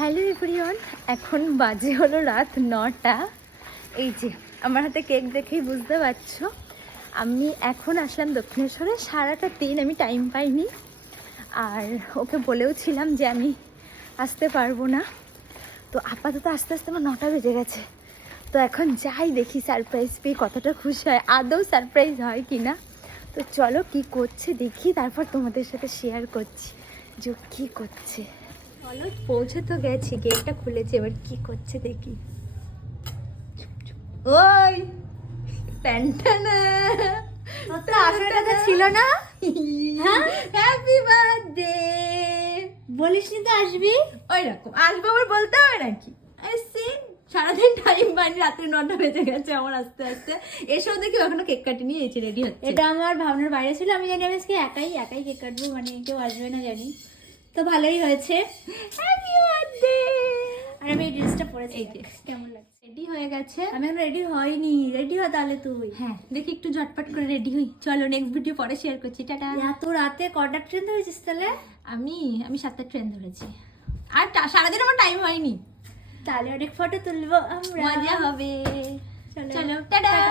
Hello everyone, এখন বাজে হলো রাত 9টা। এই যে আমার হাতে কেক দেখেই বুঝতে পারছো আমি এখন আসলাম দক্ষিণেশ্বরে। সারাটা দিন আমি টাইম পাইনি, আর ওকে বলেও ছিলাম যে আমি আসতে পারবো না। তো আপাতত আস্তে আস্তে আমার 9টা বেজে গেছে। তো এখন যাই দেখি সারপ্রাইজ পেয়ে কতটা খুশি হয়, আদৌ সারপ্রাইজ হয় কি না। তো চলো কি করছে দেখি, তারপর তোমাদের সাথে শেয়ার করছি যে কী করছে। চলো পৌঁছে তো গেছি, গেটটা খুলেছে, এবার কি করছে দেখি। ওই প্যান্টটা না, তোর তো আসার কথা ছিল না? হ্যাঁ, হ্যাপি বার্থডে বলিসনি তো আসবি। ওই রকম আসবো আবার বলতে হবে নাকি? সারাদিন টাইম পাইনি, রাত্রে 9টা বেজে গেছে আমার আসতে আসতে। এসেও দেখি এখনো কেক কাটিনি, এসে রেডি হচ্ছে। এটা আমার ভাবনার বাইরে ছিল। আমি জানি আমি আজকে একাই কেক কাটবো, মানে কেউ আসবে না জানি। তো ভালোই হয়েছে। Happy birthday. আর আমি এই ড্রেসটা পরেছি, এই যে কেমন লাগছে? রেডি হয়ে গেছে। আমি এখন রেডি হয়নি। রেডি হ তাহলে তুই। হ্যাঁ দেখি একটু ঝটপট করে রেডি হই। চলো নেক্সট ভিডিও পরে শেয়ার করছি। টাটা। এত রাতে কটা ট্রেন ধরেছিস তাহলে? আমি 7টার ট্রেন ধরেছি, আর সারাদিন আমার টাইম হয়নি। তাহলে অনেক ফটো তুলবো আমরা, মজা হবে। চলো চলো টাটা। টাটা।